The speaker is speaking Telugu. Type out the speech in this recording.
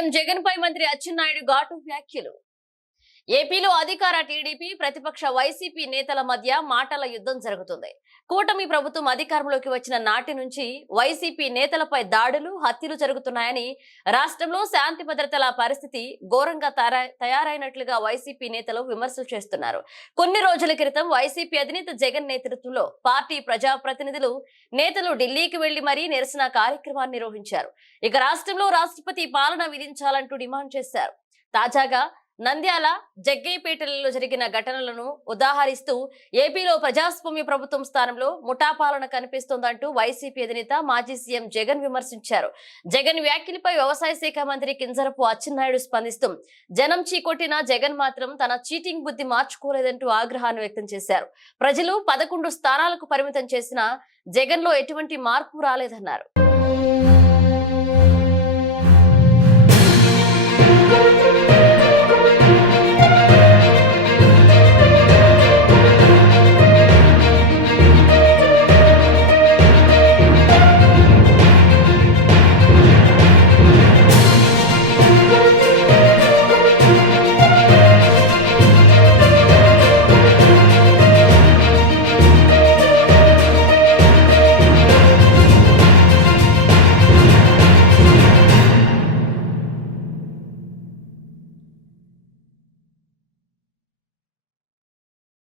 సీఎం జగన్ పై మంత్రి అచ్చెన్నాయుడు ఘాటు వ్యాఖ్యలు. ఏపీలో అధికార టీడీపీ ప్రతిపక్ష వైసీపీ నేతల మధ్య మాటల యుద్ధం జరుగుతుంది. కూటమి ప్రభుత్వం అధికారంలోకి వచ్చిన నాటి నుంచి వైసీపీ నేతలపై దాడులు, హత్యలు జరుగుతున్నాయని, రాష్ట్రంలో శాంతి భద్రతల పరిస్థితి ఘోరంగా తయారైనట్లుగా వైసీపీ నేతలు విమర్శలు చేస్తున్నారు. కొన్ని రోజుల క్రితం వైసీపీ అధినేత జగన్ నేతృత్వంలో పార్టీ ప్రజాప్రతినిధులు, నేతలు ఢిల్లీకి వెళ్లి మరీ నిరసన కార్యక్రమాన్ని నిర్వహించారు. ఇక రాష్ట్రంలో రాష్ట్రపతి పాలన విధించాలంటూ డిమాండ్ చేశారు. తాజాగా నంద్యాల, జగ్గయ్యపేటలలో జరిగిన ఘటనలను ఉదాహరిస్తూ ఏపీలో ప్రజాస్వామ్య ప్రభుత్వం స్థానంలో ముఠాపాలన కనిపిస్తోందంటూ వైసీపీ అధినేత మాజీ సీఎం జగన్ విమర్శించారు. జగన్ వ్యాఖ్యలపై వ్యవసాయ శాఖ మంత్రి కింజరపు అచ్చెన్నాయుడు స్పందిస్తూ జనం చీకొట్టిన జగన్ మాత్రం తన చీటింగ్ బుద్ధి మార్చుకోలేదంటూ ఆగ్రహాన్ని వ్యక్తం చేశారు. ప్రజలు 11 స్థానాలకు పరిమితం చేసిన జగన్ లో ఎటువంటి మార్పు రాలేదన్నారు.